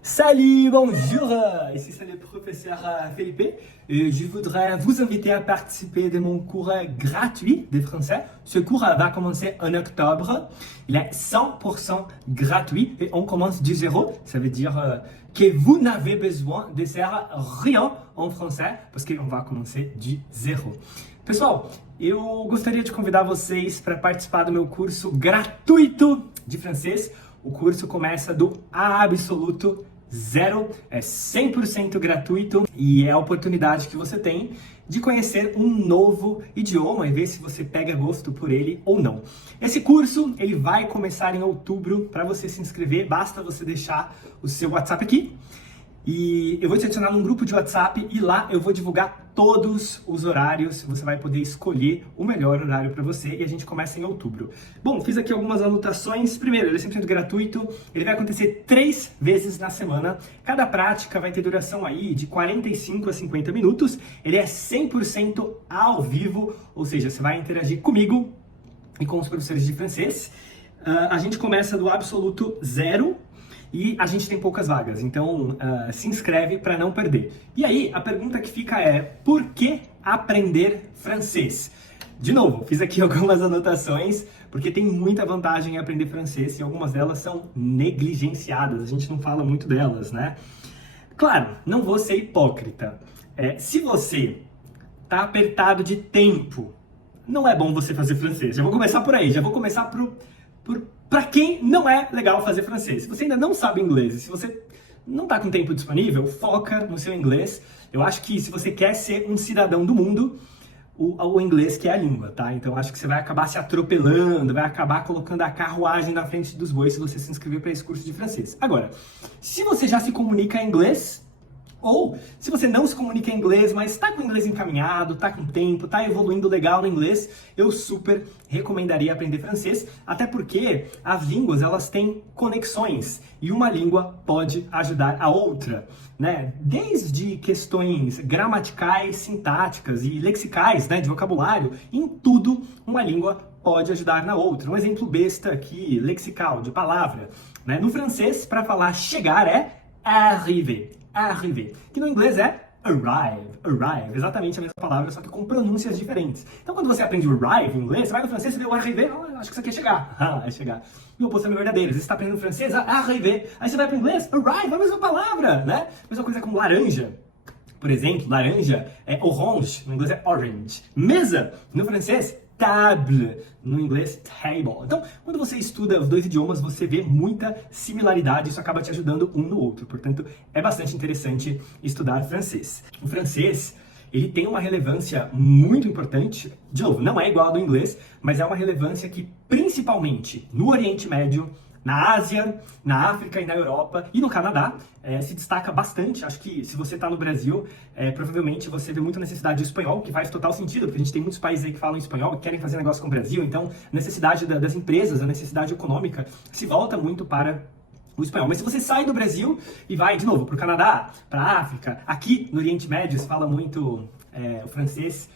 Salut, bonjour, ici c'est le professeur Felipe et je voudrais vous inviter à participer de mon cours gratuit de français. Ce cours va commencer en octobre, il est 100% gratuit et on commence du zéro, ça veut dire que vous n'avez besoin de faire rien en français parce qu'on va commencer du zéro. Pessoal, eu gostaria de convidar vocês para participar do meu curso gratuito de francês. O curso começa do absoluto zero, é 100% gratuito e é a oportunidade que você tem de conhecer um novo idioma e ver se você pega gosto por ele ou não. Esse curso ele vai começar em outubro. Para você se inscrever, basta você deixar o seu WhatsApp aqui. E eu vou te adicionar num grupo de WhatsApp e lá eu vou divulgar todos os horários. Você vai poder escolher o melhor horário para você e a gente começa em outubro. Bom, fiz aqui algumas anotações. Primeiro, ele é 100% gratuito. Ele vai acontecer 3 vezes na semana. Cada prática vai ter duração aí de 45 a 50 minutos. Ele é 100% ao vivo, ou seja, você vai interagir comigo e com os professores de francês. A gente começa do absoluto zero. E a gente tem poucas vagas, então se inscreve para não perder. E aí, a pergunta que fica é, por que aprender francês? De novo, fiz aqui algumas anotações, porque tem muita vantagem em aprender francês e algumas delas são negligenciadas, a gente não fala muito delas, né? Claro, não vou ser hipócrita. Se você tá apertado de tempo, não é bom você fazer francês. Já vou começar por aí, já vou começar para quem não é legal fazer francês. Se você ainda não sabe inglês, se você não está com tempo disponível, foca no seu inglês. Eu acho que se você quer ser um cidadão do mundo, o inglês que é a língua, tá? Então acho que você vai acabar se atropelando, vai acabar colocando a carruagem na frente dos bois se você se inscrever para esse curso de francês. Agora, se você já se comunica em inglês, ou se você não se comunica em inglês, mas está com o inglês encaminhado, está com tempo, está evoluindo legal no inglês, eu super recomendaria aprender francês, até porque as línguas elas têm conexões e uma língua pode ajudar a outra, né? Desde questões gramaticais, sintáticas e lexicais, né, de vocabulário, em tudo uma língua pode ajudar na outra. Um exemplo besta aqui, lexical, de palavra, né? No francês, para falar chegar é arriver. Arriver, que no inglês é arrive, exatamente a mesma palavra, só que com pronúncias diferentes. Então quando você aprende o arrive em inglês, você vai no francês e vê o arriver, acho que isso aqui é chegar, é chegar. E o oposto é verdadeiro, você está aprendendo francês, arriver, aí você vai para o inglês, arrive, a mesma palavra, né? Mesma coisa com laranja. Por exemplo, laranja é orange, no inglês é orange. Mesa, no francês, table, no inglês table. Então, quando você estuda os dois idiomas, você vê muita similaridade, isso acaba te ajudando um no outro. Portanto, é bastante interessante estudar francês. O francês, ele tem uma relevância muito importante, de novo, não é igual ao do inglês, mas é uma relevância que principalmente no Oriente Médio, na Ásia, na África e na Europa e no Canadá se destaca bastante. Acho que se você está no Brasil, provavelmente você vê muita necessidade de espanhol, que faz total sentido, porque a gente tem muitos países aí que falam espanhol e querem fazer negócio com o Brasil, então a necessidade das empresas, a necessidade econômica se volta muito para o espanhol. Mas se você sai do Brasil e vai de novo para o Canadá, para a África, aqui no Oriente Médio se fala muito o francês.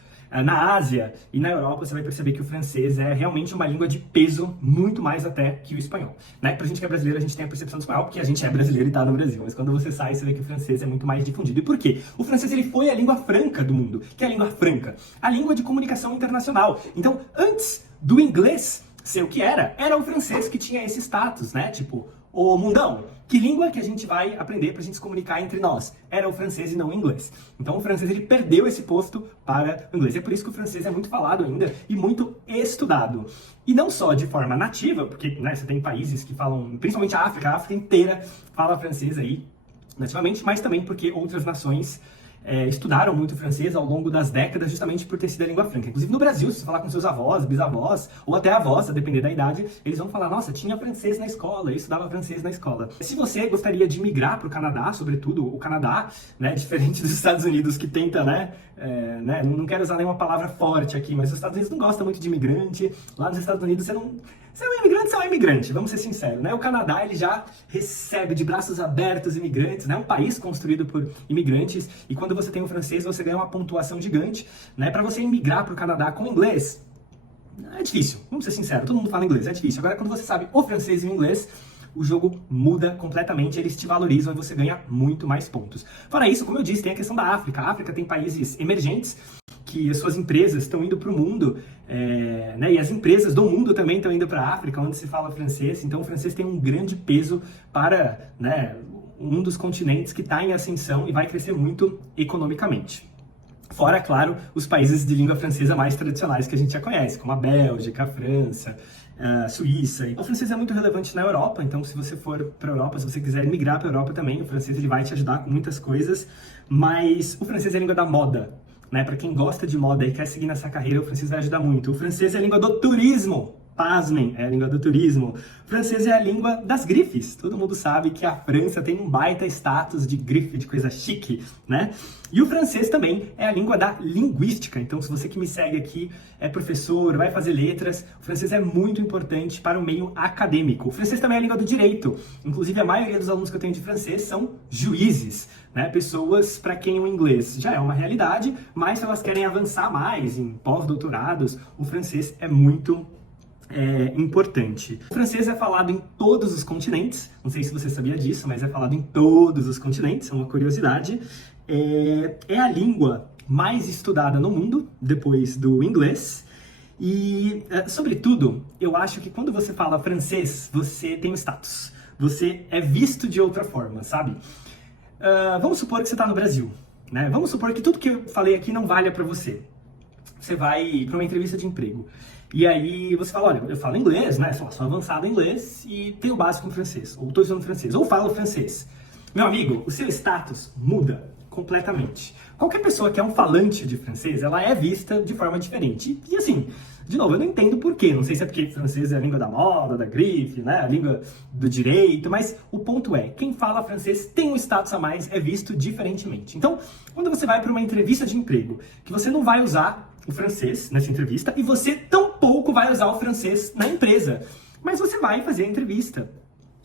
Na Ásia e na Europa você vai perceber que o francês é realmente uma língua de peso, muito mais até que o espanhol. Né? Pra gente que é brasileiro, a gente tem a percepção do espanhol porque a gente é brasileiro e tá no Brasil, mas quando você sai, você vê que o francês é muito mais difundido. E por quê? O francês ele foi a língua franca do mundo. Que é a língua franca? A língua de comunicação internacional. Então, antes do inglês ser o que era o francês que tinha esse status, né? Tipo, ô mundão, que língua que a gente vai aprender pra gente se comunicar entre nós? Era o francês e não o inglês. Então o francês ele perdeu esse posto para o inglês. É por isso que o francês é muito falado ainda e muito estudado. E não só de forma nativa, porque né, você tem países que falam, principalmente a África inteira fala francês aí nativamente, mas também porque outras nações estudaram muito francês ao longo das décadas justamente por ter sido a língua franca. Inclusive no Brasil, se você falar com seus avós, bisavós, ou até avós, a depender da idade, eles vão falar, nossa, tinha francês na escola, eu estudava francês na escola. Se você gostaria de migrar para o Canadá, sobretudo o Canadá, né, diferente dos Estados Unidos que tenta, não quero usar nenhuma palavra forte aqui, mas os Estados Unidos não gostam muito de imigrante, lá nos Estados Unidos você é um imigrante, vamos ser sinceros, né? O Canadá, ele já recebe de braços abertos imigrantes, né? Um país construído por imigrantes, e quando você tem o francês, você ganha uma pontuação gigante, né? Para você imigrar para o Canadá com inglês, é difícil, vamos ser sinceros, todo mundo fala inglês, é difícil. Agora, quando você sabe o francês e o inglês, o jogo muda completamente, eles te valorizam e você ganha muito mais pontos. Fora isso, como eu disse, tem a questão da África. A África tem países emergentes que as suas empresas estão indo para o mundo, né, e as empresas do mundo também estão indo para a África, onde se fala francês. Então o francês tem um grande peso para, né, um dos continentes que está em ascensão e vai crescer muito economicamente. Fora, claro, os países de língua francesa mais tradicionais que a gente já conhece, como a Bélgica, a França, a Suíça. O francês é muito relevante na Europa, então se você for para a Europa, se você quiser migrar para a Europa também, o francês ele vai te ajudar com muitas coisas, mas o francês é a língua da moda, né? Para quem gosta de moda e quer seguir nessa carreira, o francês vai ajudar muito. O francês é a língua do turismo. Pasmem, é a língua do turismo. O francês é a língua das grifes. Todo mundo sabe que a França tem um baita status de grife, de coisa chique, né? E o francês também é a língua da linguística. Então, se você que me segue aqui é professor, vai fazer letras, o francês é muito importante para o meio acadêmico. O francês também é a língua do direito. Inclusive, a maioria dos alunos que eu tenho de francês são juízes, né? Pessoas para quem o inglês já é uma realidade, mas se elas querem avançar mais em pós-doutorados, o francês é muito importante. O francês é falado em todos os continentes, não sei se você sabia disso, mas é falado em todos os continentes, é uma curiosidade. É a língua mais estudada no mundo, depois do inglês. E, sobretudo, eu acho que quando você fala francês, você tem um status. Você é visto de outra forma, sabe? Vamos supor que você está no Brasil, né? Vamos supor que tudo que eu falei aqui não valha para você. Você vai para uma entrevista de emprego. E aí você fala, olha, eu falo inglês, né? Sou avançado em inglês e tenho básico em francês. Ou estou estudando francês, ou falo francês. Meu amigo, o seu status muda completamente. Qualquer pessoa que é um falante de francês, ela é vista de forma diferente. E assim, de novo, eu não entendo por quê. Não sei se é porque francês é a língua da moda, da grife, né? A língua do direito, mas o ponto é, quem fala francês tem um status a mais, é visto diferentemente. Então, quando você vai para uma entrevista de emprego, que você não vai usar o francês nessa entrevista e você tampouco vai usar o francês na empresa, mas você vai fazer a entrevista.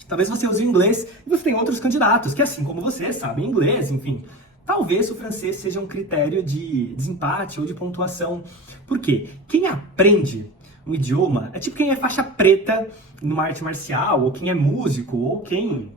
Talvez você use o inglês e você tem outros candidatos que, assim como você, sabem inglês, enfim. Talvez o francês seja um critério de desempate ou de pontuação. Por quê? Quem aprende um idioma é tipo quem é faixa preta numa arte marcial, ou quem é músico, ou quem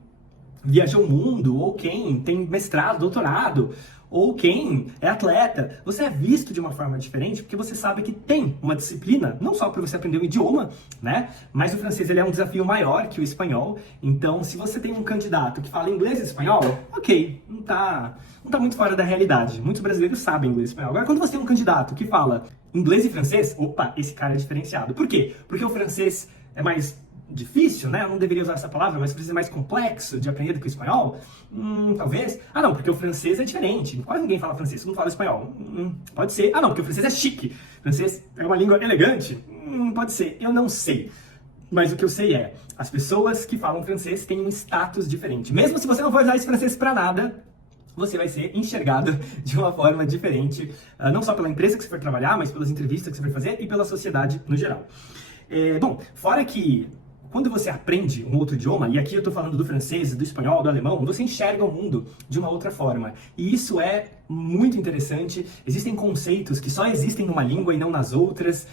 viajou o mundo, ou quem tem mestrado, doutorado, ou quem é atleta. Você é visto de uma forma diferente porque você sabe que tem uma disciplina, não só para você aprender um idioma, né? Mas o francês ele é um desafio maior que o espanhol. Então, se você tem um candidato que fala inglês e espanhol, ok, não tá muito fora da realidade. Muitos brasileiros sabem inglês e espanhol. Agora, quando você tem um candidato que fala inglês e francês, opa, esse cara é diferenciado. Por quê? Porque o francês é mais difícil, né? Eu não deveria usar essa palavra, mas precisa mais complexo de aprender do que o espanhol? Talvez. Ah, não, porque o francês é diferente. Quase ninguém fala francês, todo mundo fala espanhol. Pode ser. Ah, não, porque o francês é chique. O francês é uma língua elegante. Pode ser. Eu não sei. Mas o que eu sei é, as pessoas que falam francês têm um status diferente. Mesmo se você não for usar esse francês pra nada, você vai ser enxergado de uma forma diferente, não só pela empresa que você for trabalhar, mas pelas entrevistas que você vai fazer e pela sociedade no geral. Bom, fora que quando você aprende um outro idioma, e aqui eu estou falando do francês, do espanhol, do alemão, você enxerga o mundo de uma outra forma. E isso é muito interessante. Existem conceitos que só existem numa língua e não nas outras.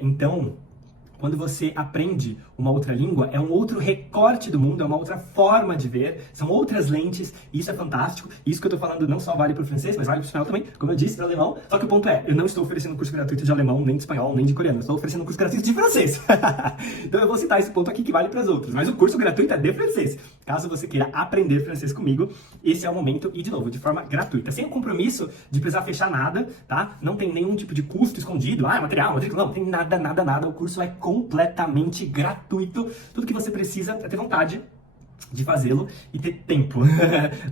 Então, quando você aprende uma outra língua, é um outro recorte do mundo, é uma outra forma de ver, são outras lentes, e isso é fantástico. Isso que eu tô falando não só vale para o francês, mas vale para o espanhol também, como eu disse, para o alemão. Só que o ponto é, eu não estou oferecendo curso gratuito de alemão, nem de espanhol, nem de coreano, eu estou oferecendo curso gratuito de francês. Então eu vou citar esse ponto aqui que vale para as outras, mas o curso gratuito é de francês. Caso você queira aprender francês comigo, esse é o momento, e de novo, de forma gratuita, sem o compromisso de precisar fechar nada, tá? Não tem nenhum tipo de custo escondido, material, matrícula, não tem nada, o curso é completamente gratuito. Tudo que você precisa é ter vontade de fazê-lo e ter tempo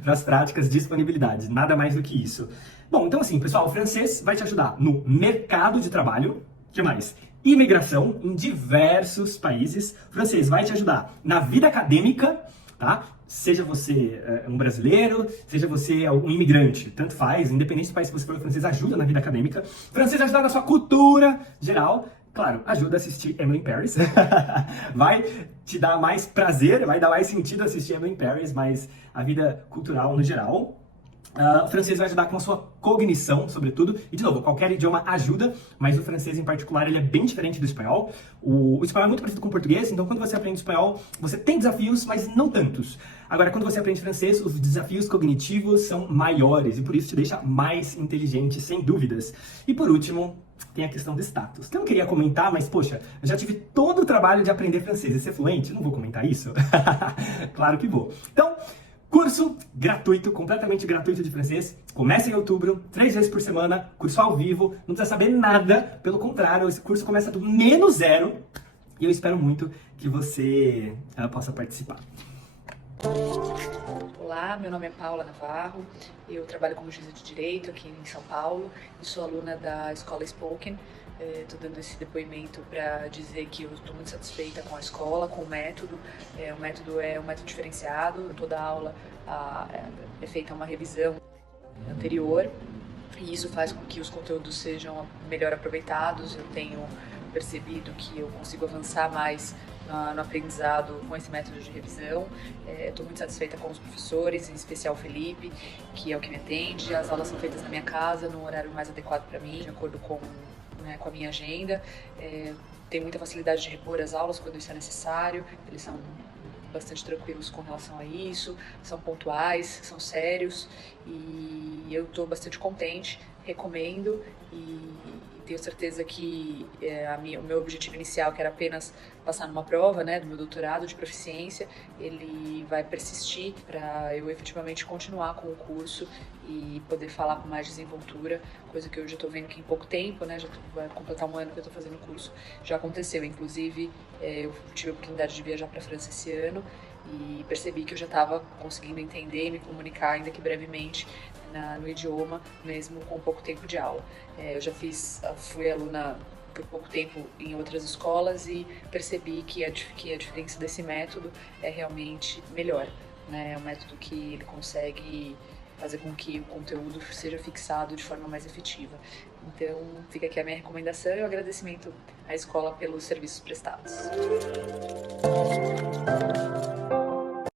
para as práticas, disponibilidade, nada mais do que isso. Bom, então assim, pessoal, o francês vai te ajudar no mercado de trabalho, o que mais? Imigração em diversos países. O francês vai te ajudar na vida acadêmica, tá? Seja você um brasileiro, seja você um imigrante, tanto faz, independente do país que você for, o francês ajuda na vida acadêmica. O francês ajuda na sua cultura geral. Claro, ajuda a assistir Emily in Paris. Vai te dar mais prazer, vai dar mais sentido assistir Emily in Paris, mas a vida cultural no geral. O francês vai ajudar com a sua cognição, sobretudo. E, de novo, qualquer idioma ajuda, mas o francês, em particular, ele é bem diferente do espanhol. O espanhol é muito parecido com o português, então quando você aprende espanhol, você tem desafios, mas não tantos. Agora, quando você aprende francês, os desafios cognitivos são maiores, e por isso te deixa mais inteligente, sem dúvidas. E, por último, tem a questão do status. Que eu não queria comentar, mas, poxa, eu já tive todo o trabalho de aprender francês e ser fluente. Eu não vou comentar isso? Claro que vou. Então, curso gratuito, completamente gratuito de francês. Começa em outubro, 3 vezes por semana, curso ao vivo, não precisa saber nada. Pelo contrário, esse curso começa do -0 e eu espero muito que você possa participar. Olá, meu nome é Paula Navarro, eu trabalho como juíza de direito aqui em São Paulo e sou aluna da escola Spoken. Estou dando esse depoimento para dizer que eu estou muito satisfeita com a escola, com o método. O método é um método diferenciado, toda aula é feita uma revisão anterior e isso faz com que os conteúdos sejam melhor aproveitados. Eu tenho percebido que eu consigo avançar mais no aprendizado com esse método de revisão. Estou muito satisfeita com os professores, em especial o Felipe, que é o que me atende. As aulas são feitas na minha casa, no horário mais adequado para mim, de acordo com a minha agenda. Tenho muita facilidade de repor as aulas quando isso é necessário. Eles são bastante tranquilos com relação a isso, são pontuais, são sérios e eu estou bastante contente, recomendo e tenho certeza que o meu objetivo inicial, que era apenas passar numa prova, né, do meu doutorado de proficiência, ele vai persistir para eu efetivamente continuar com o curso e poder falar com mais desenvoltura, coisa que eu já estou vendo que em pouco tempo, né, já vai completar um ano que eu estou fazendo o curso, já aconteceu. Inclusive, eu tive a oportunidade de viajar para a França esse ano e percebi que eu já estava conseguindo entender e me comunicar, ainda que brevemente, no idioma, mesmo com pouco tempo de aula. Eu já fui aluna por pouco tempo em outras escolas e percebi que a diferença desse método é realmente melhor, né? É um método que ele consegue fazer com que o conteúdo seja fixado de forma mais efetiva. Então, fica aqui a minha recomendação e o agradecimento à escola pelos serviços prestados.